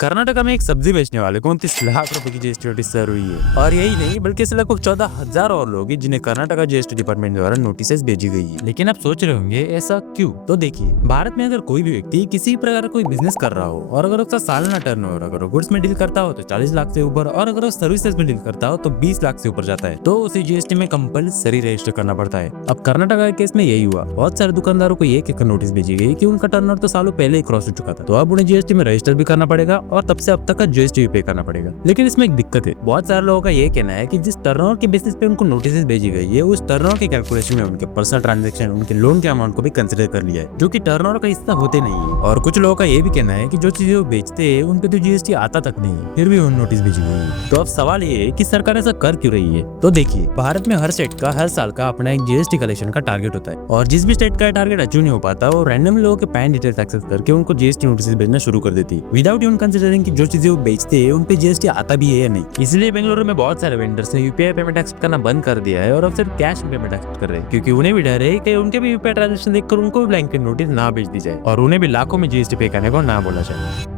कर्नाटक में एक सब्जी बेचने वाले को 29 लाख रुपए की जीएसटी नोटिस सर्व हुई है। और यही नहीं बल्कि इससे लगभग 14,000 और लोग हैं जिन्हें कर्नाटक जीएसटी डिपार्टमेंट द्वारा नोटिस भेजी गई है। लेकिन आप सोच रहे होंगे ऐसा क्यों? तो देखिए, भारत में अगर कोई भी व्यक्ति किसी प्रकार का कोई बिजनेस कर रहा हो और अगर उसका सालाना टर्नओवर अगर वो गुड्स में डील करता हो तो 40 लाख से ऊपर और अगर वो सर्विसेज में डील करता हो तो 20 लाख से ऊपर जाता है तो उसे जीएसटी में कंपल्सरी रजिस्टर करना पड़ता है। अब कर्नाटक के केस में यही हुआ। बहुत सारे दुकानदारों को एक नोटिस भेजी गई कि उनका टर्नओवर तो सालों पहले ही क्रॉस हो चुका था, तो अब उन्हें जीएसटी में रजिस्टर भी करना पड़ेगा और तब से अब तक का जीएसटी पे करना पड़ेगा। लेकिन इसमें एक दिक्कत है। बहुत सारे लोगों का ये कहना है कि जिस टर्नओवर के बेसिस पे उनको नोटिस भेजी गई है उस टर्नओवर के कैलकुलेशन में उनके पर्सनल ट्रांजैक्शन, उनके लोन के अमाउंट को भी कंसिडर कर लिया है, जो कि टर्नओवर का हिस्सा होते नहीं है। और कुछ लोगों का ये भी कहना है कि जो चीजें वो बेचते हैं उन पे तो जीएसटी आता तक नहीं है, फिर भी उन नोटिस भेजी गई है। तो अब सवाल ये है कि सरकार ऐसा कर क्यों रही है? तो देखिए, भारत में हर स्टेट का हर साल का अपना एक जीएसटी कलेक्शन का टारगेट होता है और जिस भी स्टेट का टारगेट अचीव नहीं हो पाता वो रैंडम लोगों के पैन डिटेल्स एक्सेस करके उनको जीएसटी नोटिस भेजना शुरू कर देती है विदाउट इवन कंसीडरिंग कि जो चीजें वो बेचते हैं उन पे जीएसटी आता भी है या नहीं। इसलिए बेंगलुरु में बहुत सारे वेंडर्स ने यूपीआई पेमेंट एक्सेप्ट करना बंद कर दिया है और अब सिर्फ कैश पेमेंट एक्सेप्ट कर रहे हैं, क्योंकि उन्हें भी डर है कि उनके भी यूपीआई ट्रांजैक्शन देखकर उनको भी ब्लैंकेट नोटिस ना भेज दी जाए और उन्हें भी लाखों में जीएसटी पे करने को ना बोला जाए।